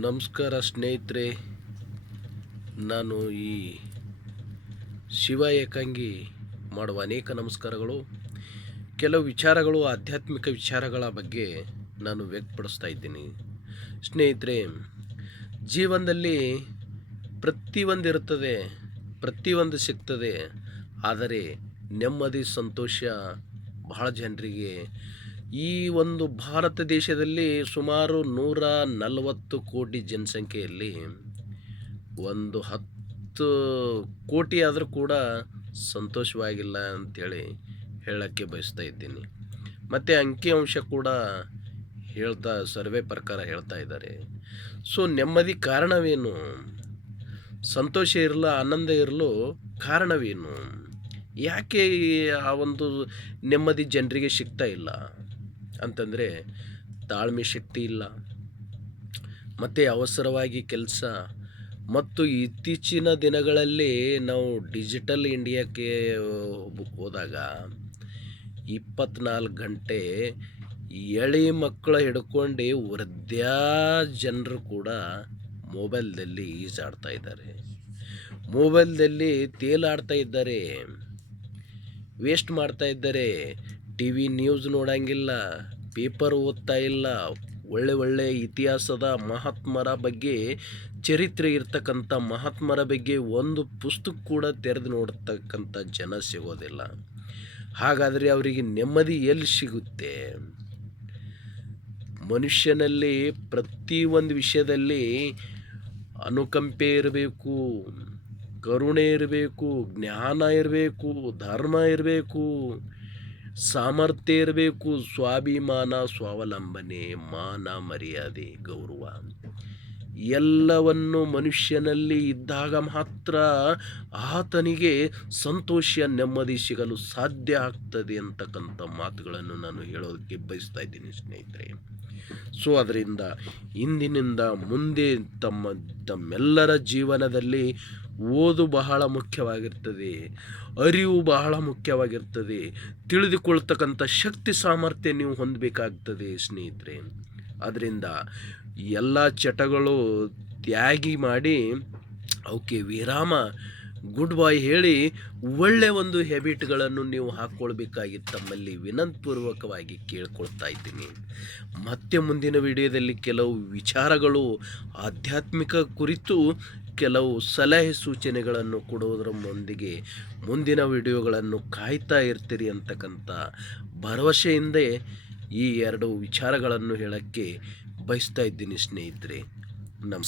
ನಮಸ್ಕಾರ ಸ್ನೇಹಿತರೆ. ನಾನು ಈ ಶಿವ ಏಕಾಂಗಿ ಮಾಡುವ ಅನೇಕ ನಮಸ್ಕಾರಗಳು. ಕೆಲವು ವಿಚಾರಗಳು, ಆಧ್ಯಾತ್ಮಿಕ ವಿಚಾರಗಳ ಬಗ್ಗೆ ನಾನು ವ್ಯಕ್ತಪಡಿಸ್ತಾ ಇದ್ದೀನಿ. ಸ್ನೇಹಿತರೆ, ಜೀವನದಲ್ಲಿ ಪ್ರತಿಯೊಂದು ಇರುತ್ತದೆ, ಪ್ರತಿಯೊಂದು ಸಿಗ್ತದೆ. ಆದರೆ ನೆಮ್ಮದಿ, ಸಂತೋಷ ಬಹಳ ಜನರಿಗೆ ಈ ಒಂದು ಭಾರತ ದೇಶದಲ್ಲಿ ಸುಮಾರು 140 ಕೋಟಿ ಜನಸಂಖ್ಯೆಯಲ್ಲಿ ಒಂದು 10 ಕೋಟಿ ಆದರೂ ಕೂಡ ಸಂತೋಷವಾಗಿಲ್ಲ ಅಂಥೇಳಿ ಹೇಳೋಕ್ಕೆ ಬಯಸ್ತಾ ಇದ್ದೀನಿ. ಮತ್ತು ಅಂಕಿಅಂಶ ಕೂಡ ಸರ್ವೆ ಪ್ರಕಾರ ಹೇಳ್ತಾ ಇದ್ದಾರೆ. ಸೊ ನೆಮ್ಮದಿ ಕಾರಣವೇನು? ಸಂತೋಷ ಇರಲು, ಆನಂದ ಇರಲು ಕಾರಣವೇನು? ಯಾಕೆ ಆ ಒಂದು ನೆಮ್ಮದಿ ಜನರಿಗೆ ಸಿಗ್ತಾ ಇಲ್ಲ ಅಂತಂದರೆ, ತಾಳ್ಮೆ ಶಕ್ತಿ ಇಲ್ಲ, ಮತ್ತು ಅವಸರವಾಗಿ ಕೆಲಸ, ಮತ್ತು ಇತ್ತೀಚಿನ ದಿನಗಳಲ್ಲಿ ನಾವು ಡಿಜಿಟಲ್ ಇಂಡಿಯಾಕ್ಕೆ ಹೋದಾಗ 24 ಗಂಟೆ ಎಳೆ ಮಕ್ಕಳ ಹಿಡ್ಕೊಂಡು ವೃದ್ಧ ಜನರು ಕೂಡ ಮೊಬೈಲ್ದಲ್ಲಿ ಈಜಾಡ್ತಾ ಇದ್ದಾರೆ, ಮೊಬೈಲ್ದಲ್ಲಿ ತೇಲಾಡ್ತಾ ಇದ್ದಾರೆ, ವೇಸ್ಟ್ ಮಾಡ್ತಾ ಇದ್ದಾರೆ. ಟಿ ವಿ ನ್ಯೂಸ್ ನೋಡೋಂಗಿಲ್ಲ, ಪೇಪರ್ ಓದ್ತಾ ಇಲ್ಲ. ಒಳ್ಳೆ ಇತಿಹಾಸದ ಮಹಾತ್ಮರ ಬಗ್ಗೆ, ಚರಿತ್ರೆ ಇರ್ತಕ್ಕಂಥ ಮಹಾತ್ಮರ ಬಗ್ಗೆ ಒಂದು ಪುಸ್ತಕ ಕೂಡ ತೆರೆದು ನೋಡ್ತಕ್ಕಂಥ ಜನ ಸಿಗೋದಿಲ್ಲ. ಹಾಗಾದರೆ ಅವರಿಗೆ ನೆಮ್ಮದಿ ಎಲ್ಲಿ ಸಿಗುತ್ತೆ? ಮನುಷ್ಯನಲ್ಲಿ ಪ್ರತಿಯೊಂದು ವಿಷಯದಲ್ಲಿ ಅನುಕಂಪೆ ಇರಬೇಕು, ಕರುಣೆ ಇರಬೇಕು, ಜ್ಞಾನ ಇರಬೇಕು, ಧರ್ಮ ಇರಬೇಕು, ಸಾಮರ್ಥ್ಯ ಇರಬೇಕು, ಸ್ವಾಭಿಮಾನ, ಸ್ವಾವಲಂಬನೆ, ಮಾನ, ಮರ್ಯಾದೆ, ಗೌರವ ಎಲ್ಲವನ್ನು ಮನುಷ್ಯನಲ್ಲಿ ಇದ್ದಾಗ ಮಾತ್ರ ಆತನಿಗೆ ಸಂತೋಷ, ನೆಮ್ಮದಿ ಸಿಗಲು ಸಾಧ್ಯ ಆಗ್ತದೆ ಅಂತಕ್ಕಂಥ ಮಾತುಗಳನ್ನು ನಾನು ಹೇಳೋದಕ್ಕೆ ಬಯಸ್ತಾ ಇದ್ದೀನಿ ಸ್ನೇಹಿತರೆ. ಸೊ ಅದರಿಂದ ಇಂದಿನಿಂದ ಮುಂದೆ ತಮ್ಮೆಲ್ಲರ ಜೀವನದಲ್ಲಿ ಓದು ಬಹಳ ಮುಖ್ಯವಾಗಿರ್ತದೆ, ಅರಿವು ಬಹಳ ಮುಖ್ಯವಾಗಿರ್ತದೆ, ತಿಳಿದುಕೊಳ್ತಕ್ಕಂಥ ಶಕ್ತಿ ಸಾಮರ್ಥ್ಯ ನೀವು ಹೊಂದಬೇಕಾಗ್ತದೆ ಸ್ನೇಹಿತರೆ. ಅದರಿಂದ ಎಲ್ಲ ಚಟಗಳು ತ್ಯಾಗಿ ಮಾಡಿ ಅವಕ್ಕೆ ವಿರಾಮ, ಗುಡ್ ಬಾಯ್ ಹೇಳಿ ಒಳ್ಳೆಯ ಒಂದು ಹ್ಯಾಬಿಟ್ಗಳನ್ನು ನೀವು ಹಾಕ್ಕೊಳ್ಬೇಕಾಗಿ ತಮ್ಮಲ್ಲಿ ವಿನಂತಪೂರ್ವಕವಾಗಿ ಕೇಳ್ಕೊಳ್ತಾ ಇದ್ದೀನಿ. ಮತ್ತೆ ಮುಂದಿನ ವಿಡಿಯೋದಲ್ಲಿ ಕೆಲವು ವಿಚಾರಗಳು, ಆಧ್ಯಾತ್ಮಿಕ ಕುರಿತು ಕೆಲವು ಸಲಹೆ ಸೂಚನೆಗಳನ್ನು ಕೊಡುವುದರೊಂದಿಗೆ ಮುಂದಿನ ವಿಡಿಯೋಗಳನ್ನು ಕಾಯ್ತಾ ಇರ್ತೀರಿ ಅಂತಕ್ಕಂಥ ಭರವಸೆಯಿಂದ ಈ 2 ವಿಚಾರಗಳನ್ನು ಹೇಳೋಕ್ಕೆ ಬಯಸ್ತಾ ಇದ್ದೀನಿ ಸ್ನೇಹಿತರೆ. ನಮಸ್ಕಾರ.